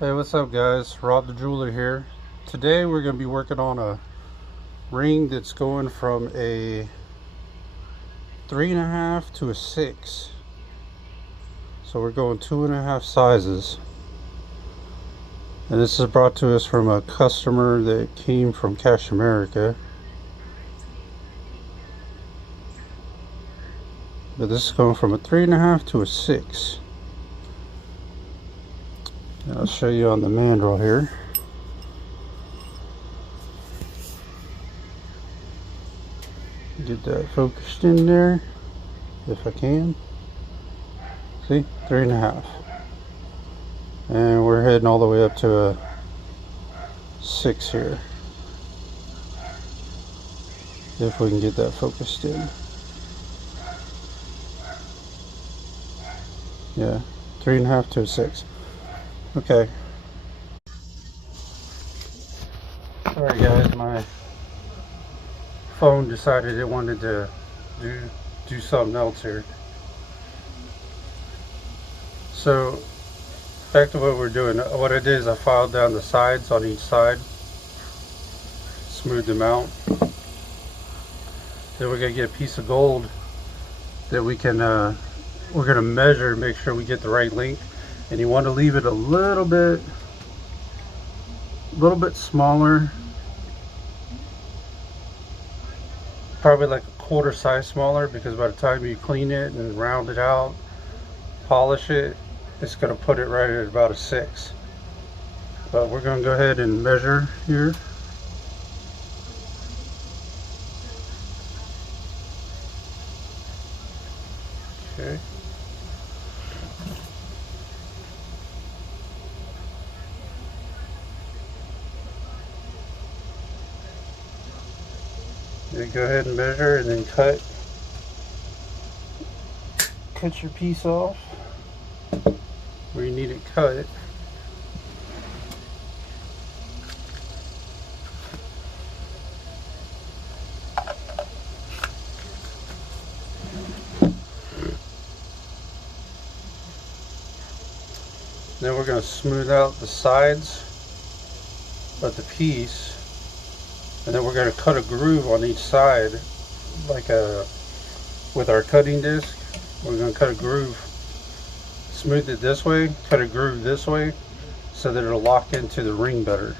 Hey, what's up, guys? Rob the Jeweler here. Today we're going to be working on a ring that's going from a 3.5 to a 6. So we're going 2.5 sizes. And this is brought to us from a customer that came from Cash America. But this is going from a 3.5 to a 6. And I'll show you on the mandrel here. Get that focused in there, if I can. See, 3.5. And we're heading all the way up to a 6 here. If we can get that focused in. Yeah, 3.5 to a 6. Okay. Sorry guys, my phone decided it wanted to do something else here. So back to what we're doing. What I did is I filed down the sides on each side, smoothed them out. Then we're gonna get a piece of gold that we can we're gonna measure, make sure we get the right length. And you want to leave it a little bit smaller, probably like a quarter size smaller, because by the time you clean it and round it out, polish it, it's going to put it right at about a 6. But we're going to go ahead and measure here. Okay. Then go ahead and measure and then cut your piece off where you need it cut. Then we're going to smooth out the sides of the piece, and then we're going to cut a groove on each side, like with our cutting disc. We're going to cut a groove, smooth it this way, cut a groove this way, so that it'll lock into the ring better.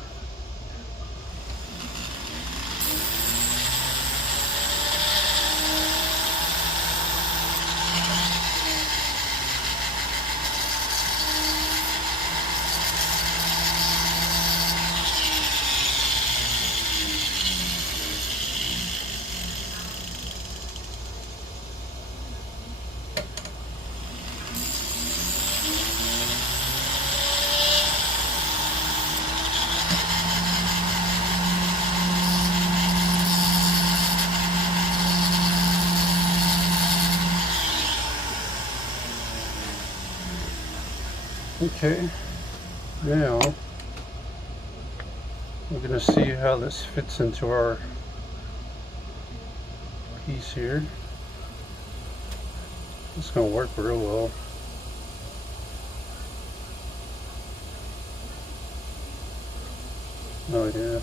Okay, now we're going to see how this fits into our piece here. It's going to work real well. No idea.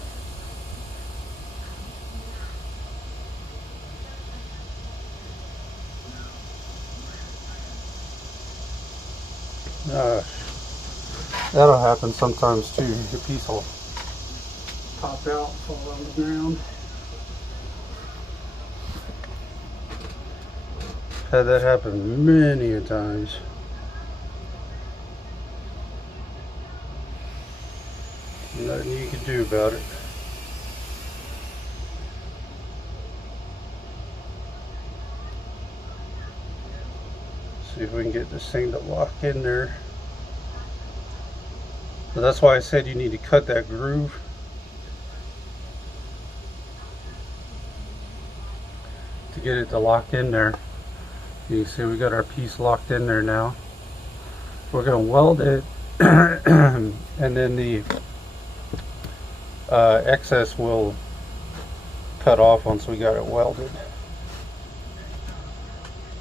Gosh, that'll happen sometimes too. Your piece will pop out, fall on the ground. Had that happen many a times. Nothing you can do about it. See if we can get this thing to lock in there. So that's why I said you need to cut that groove. To get it to lock in there. You can see we got our piece locked in there now. We're going to weld it and then the excess will cut off once we got it welded.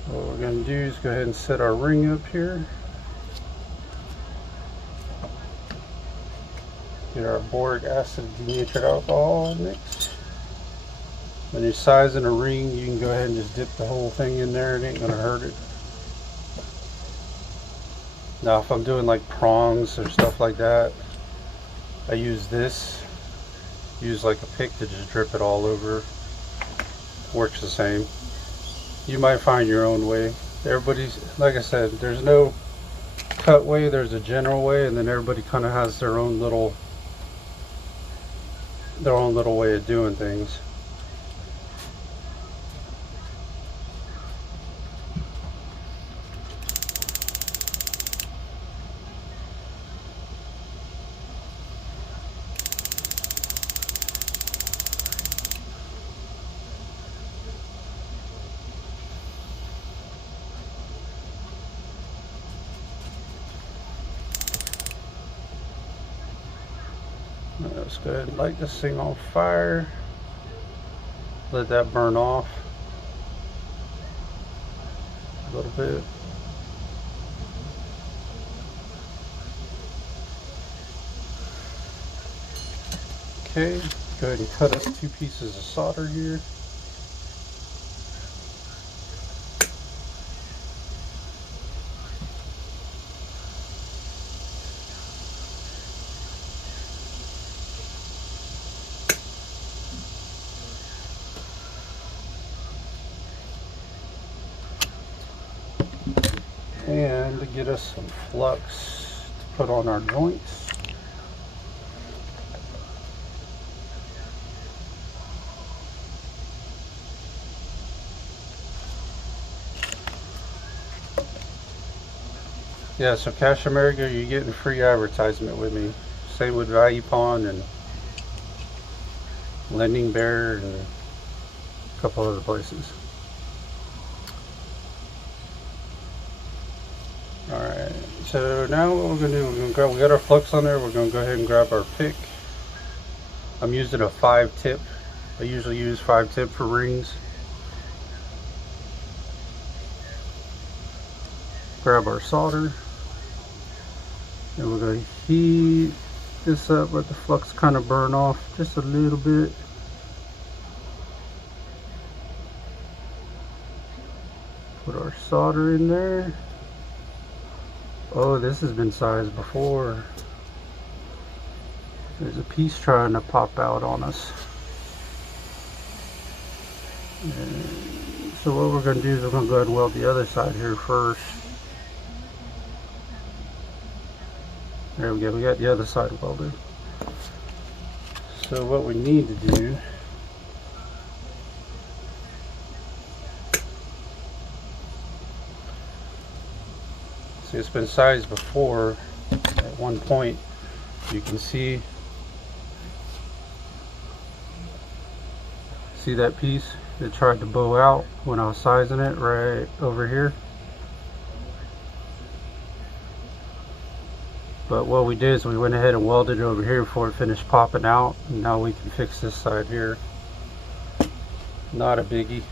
What we're going to do is go ahead and set our ring up here. Get our boric acid denatured alcohol mix. When you're sizing a ring, you can go ahead and just dip the whole thing in there. It ain't gonna hurt it. Now if I'm doing like prongs or stuff like that, I use this. Use like a pick to just drip it all over. Works the same. You might find your own way. Everybody's, like I said, there's no cut way, there's a general way, and then everybody kind of has their own little way of doing things. Let's go ahead and light this thing on fire. Let that burn off a little bit. Okay, go ahead and cut us 2 pieces of solder here. And to get us some flux to put on our joints. Yeah, so Cash America, you're getting free advertisement with me. Same with Value Pawn and Lending Bear and a couple other places. Alright, so now what we're going to do, we got our flux on there, we're going to go ahead and grab our pick. I'm using a 5 tip. I usually use 5 tip for rings. Grab our solder. And we're going to heat this up, let the flux kind of burn off just a little bit. Put our solder in there. Oh, this has been sized before. There's a piece trying to pop out on us. And so what we're going to do is we're going to go ahead and weld the other side here first. There we go, we got the other side welded. So what we need to do, see, it's been sized before at one point. You can see that piece? It tried to bow out when I was sizing it right over here. But what we did is we went ahead and welded it over here before it finished popping out. And now we can fix this side here. Not a biggie.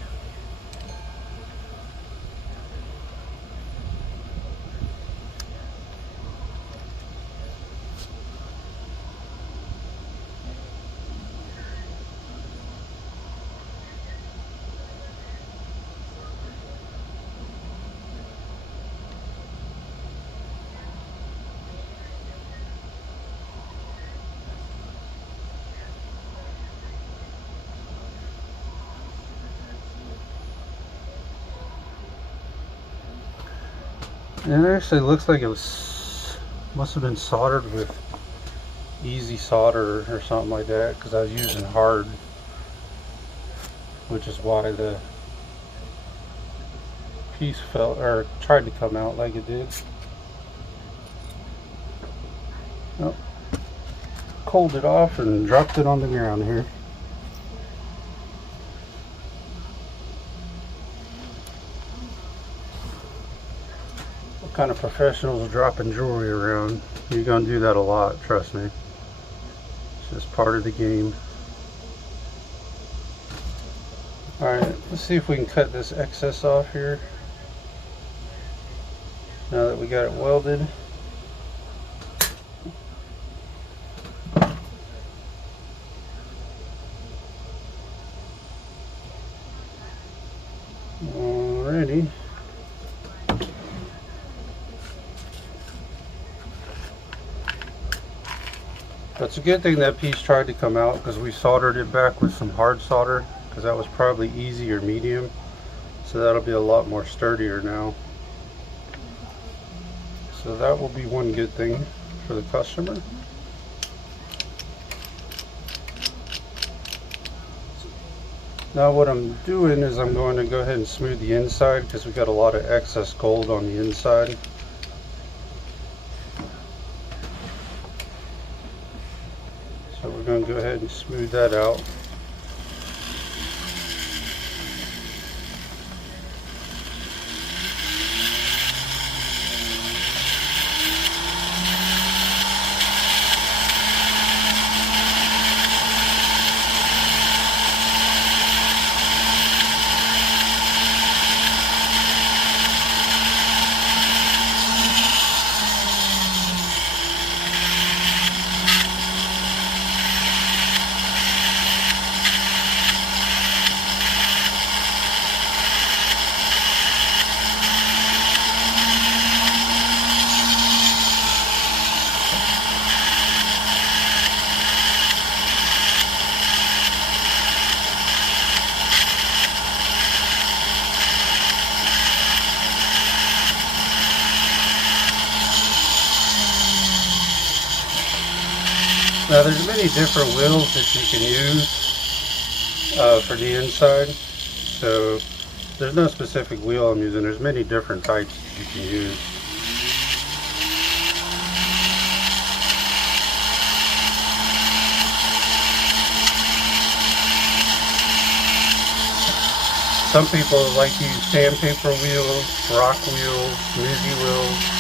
And it actually looks like it must have been soldered with easy solder or something like that, because I was using hard, which is why the piece fell or tried to come out like it did. Oh, cooled it off and dropped it on the ground here. Kind of professionals dropping jewelry around. You're gonna do that a lot, trust me. It's just part of the game. Alright, let's see if we can cut this excess off here. Now that we got it welded. That's a good thing that piece tried to come out, because we soldered it back with some hard solder, because that was probably easy or medium. So that'll be a lot more sturdier now. So that will be one good thing for the customer. Now what I'm doing is I'm going to go ahead and smooth the inside, because we got a lot of excess gold on the inside. So we're going to go ahead and smooth that out. Now there's many different wheels that you can use for the inside. So there's no specific wheel I'm using. There's many different types that you can use. Some people like to use sandpaper wheels, rock wheels, smoothie wheels.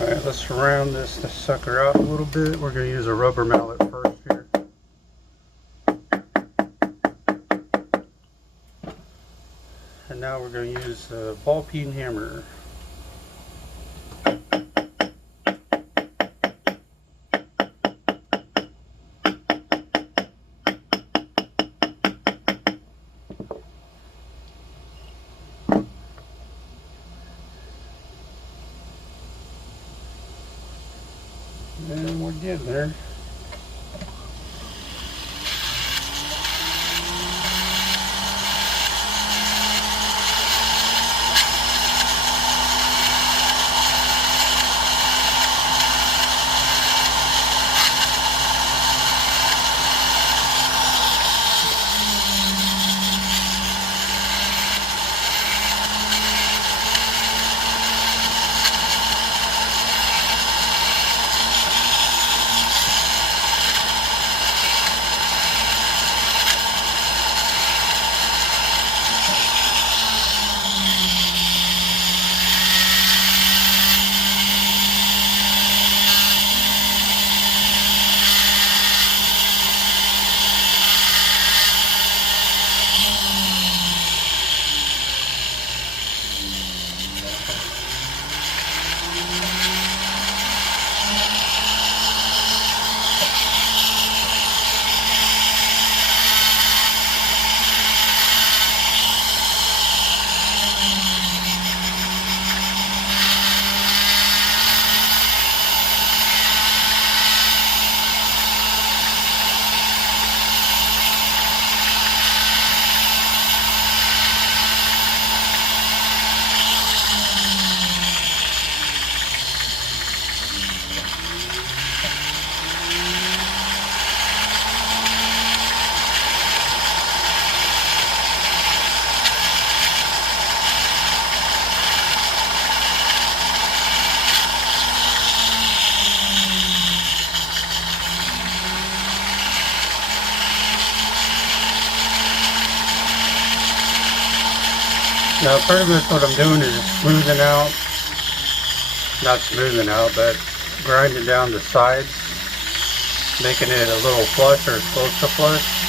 Alright, let's round this sucker out a little bit. We're going to use a rubber mallet first here. And now we're going to use a ball peen hammer. And we're getting there. Now pretty much what I'm doing is smoothing out, not smoothing out, but grinding down the sides, making it a little flush or close to flush.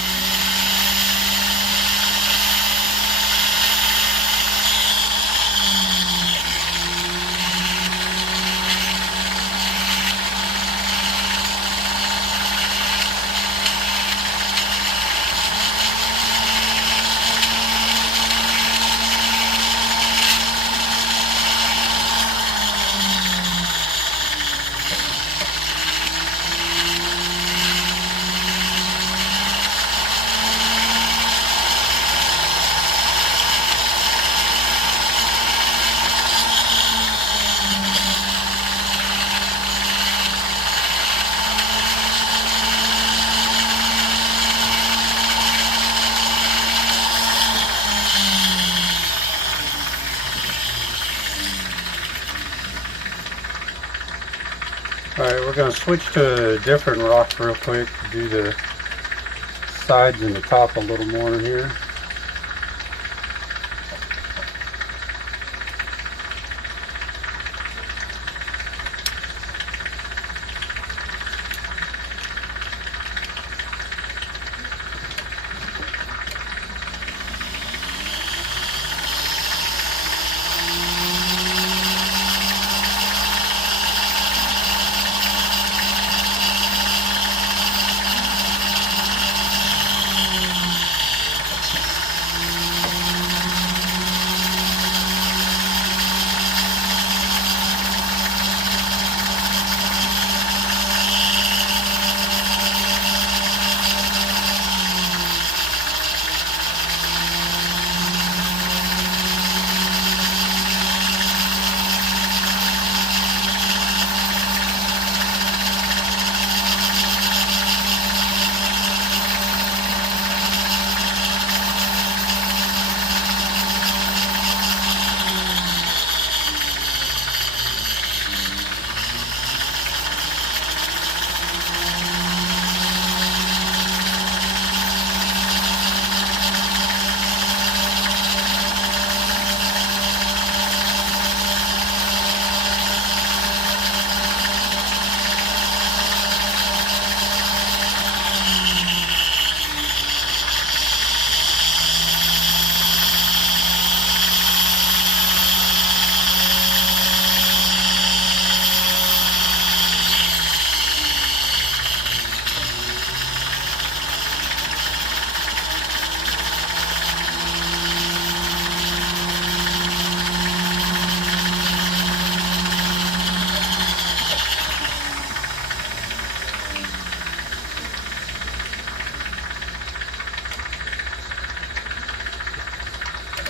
Alright, we're going to switch to a different rock real quick to do the sides and the top a little more here.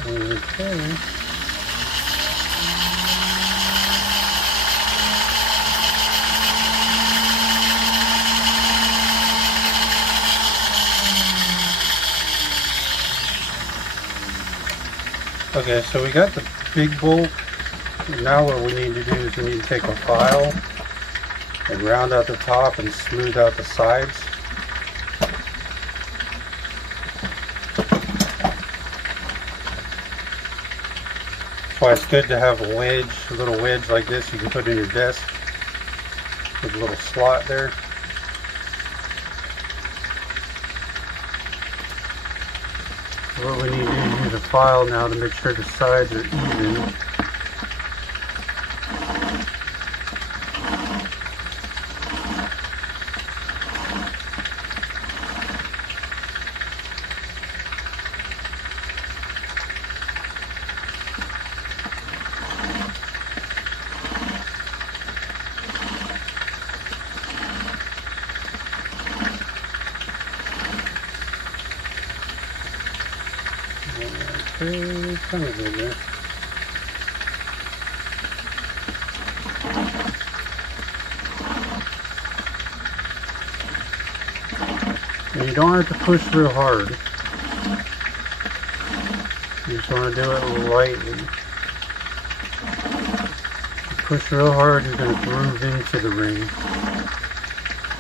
Okay. Okay, so we got the big bolt. Now what we need to do is we need to take a file and round out the top and smooth out the sides. That's why it's good to have a wedge, a little wedge like this you can put in your desk with a little slot there. What we need to do is use a file now to make sure the sides are even. Okay, kind of in there. And you don't have to push real hard. You just want to do it lightly. If you push real hard, you're going to groove into the ring.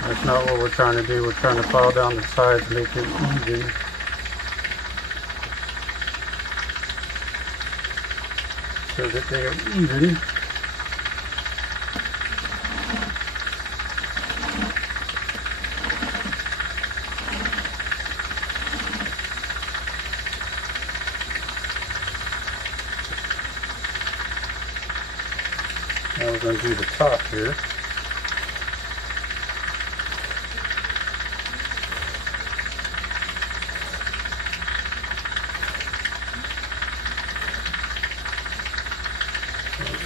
That's not what we're trying to do. We're trying to file down the sides, make it even. so that they are even. Now we're going to do the top here.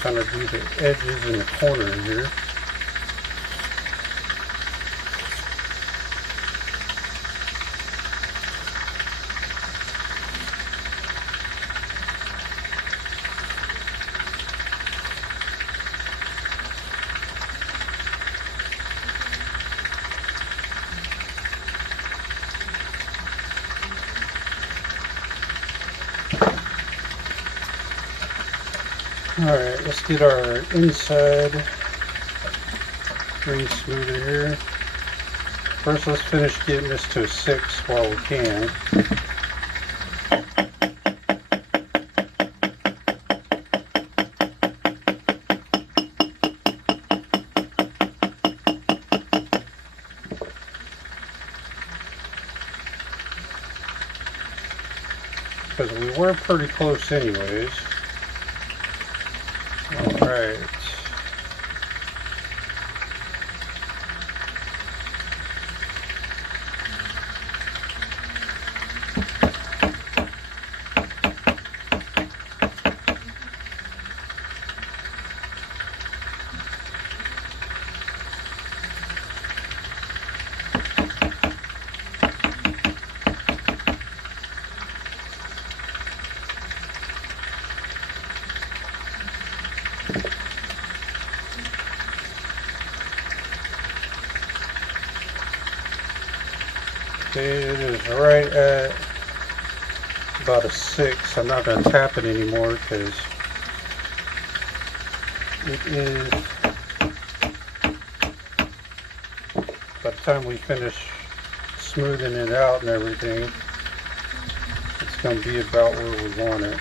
Kind of do the edges in the corner here. Alright, let's get our inside green smoother here. First, let's finish getting this to a 6 while we can. Because we were pretty close anyways. Alright. It is right at about a 6. I'm not going to tap it anymore because it is, by the time we finish smoothing it out and everything, it's going to be about where we want it.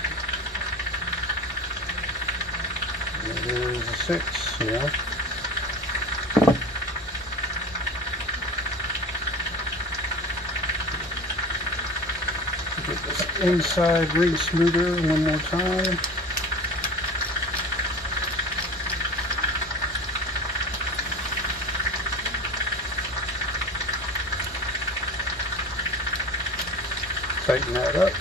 And it is a 6, you know. Get this inside ring smoother one more time. Tighten that up.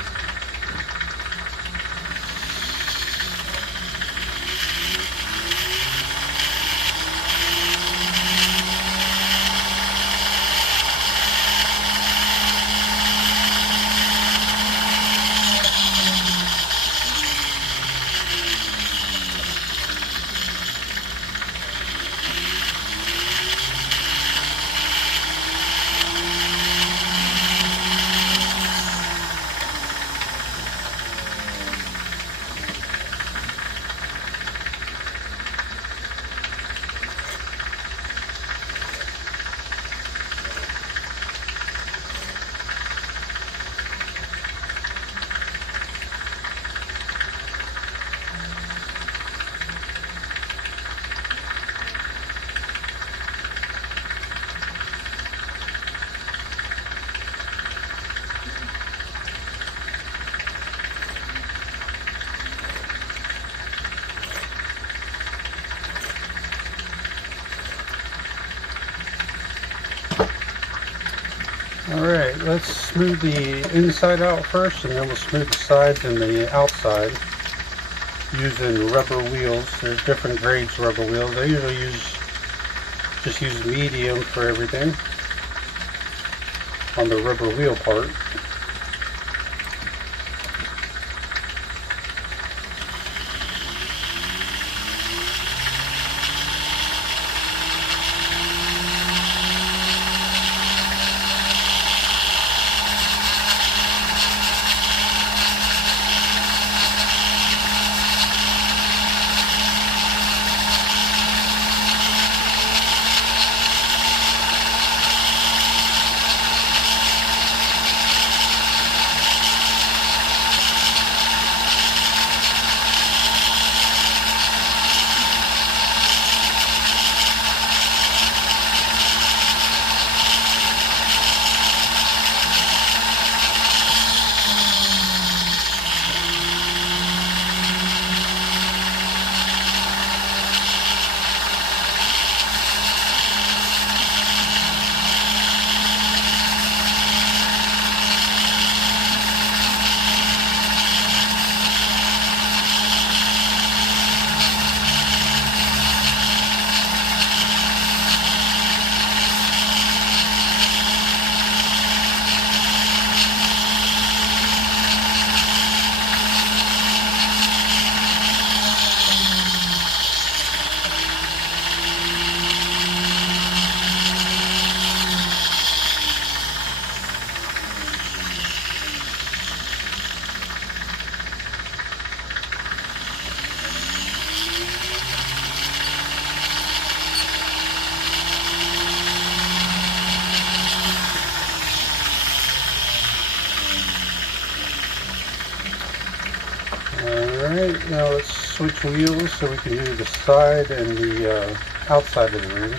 Alright, let's smooth the inside out first, and then we'll smooth the sides and the outside using rubber wheels. There's different grades of rubber wheels. I usually just use medium for everything on the rubber wheel part. Alright, now let's switch wheels so we can do the side and the outside of the ring.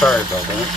Sorry about that.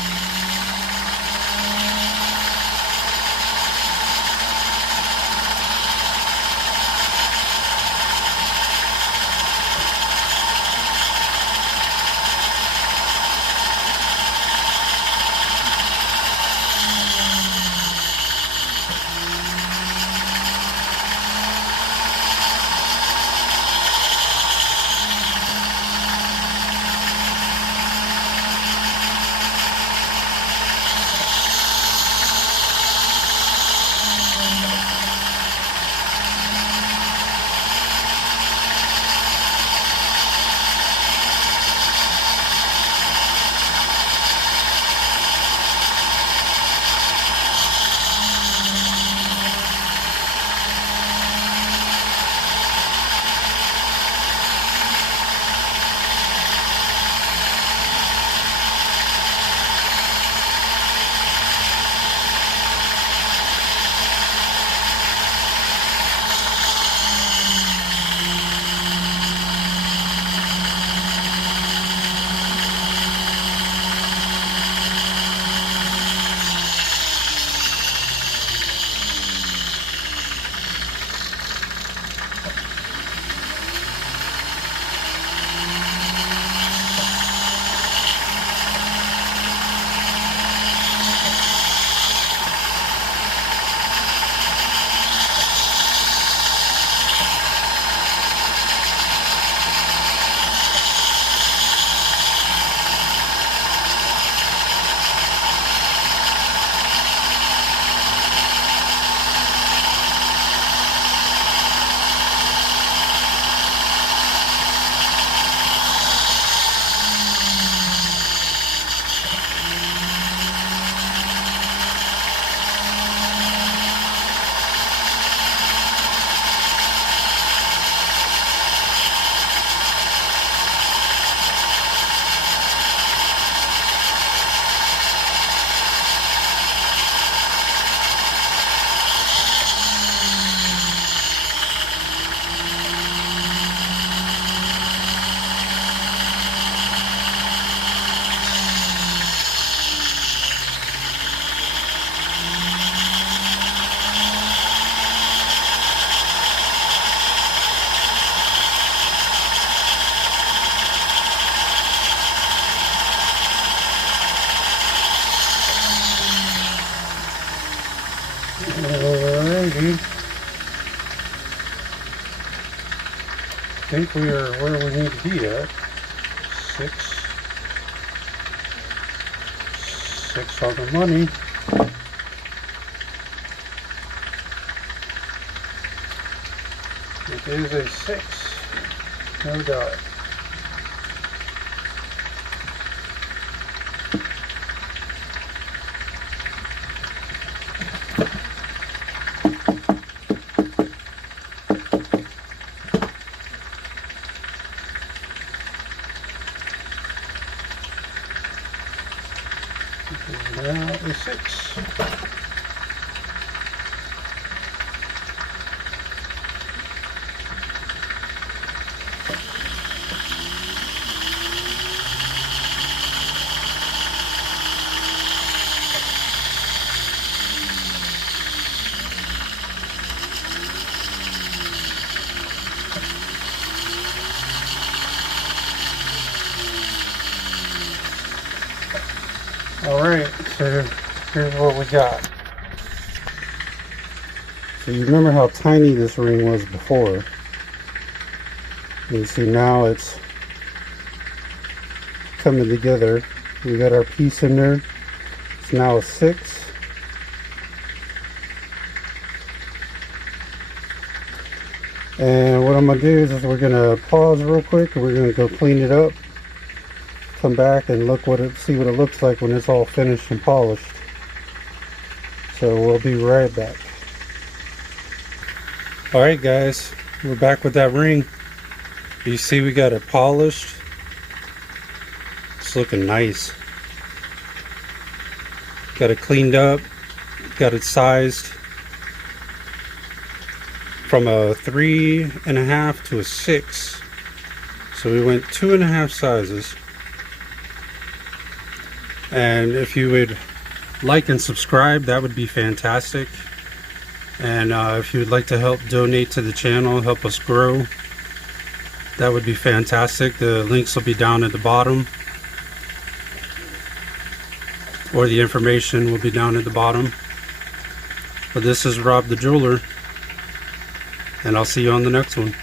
Alrighty. I think we are where we need to be at. Six on the money. It is a 6, no doubt. here's what we got. So you remember how tiny this ring was before. You see now it's coming together. We got our piece in there. It's now a 6. And what I'm going to do is we're going to pause real quick and we're going to go clean it up. Come back and see what it looks like when it's all finished and polished. So we'll be right back. Alright guys, we're back with that ring. You see we got it polished. It's looking nice. Got it cleaned up, got it sized from a 3.5 to a 6. So we went 2.5 sizes. And if you would like and subscribe, that would be fantastic. And if you would like to help donate to the channel, help us grow, that would be fantastic. The links will be down at the bottom, or the information will be down at the bottom. But this is Rob the Jeweler, and I'll see you on the next one.